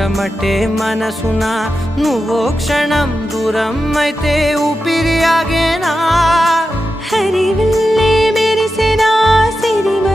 వర్షమటే మనసున నువ్వో క్షణం దూరం అయితే ఊపిరి ఆగేనా హరివిల్లే మెరిసెనా సిరిమ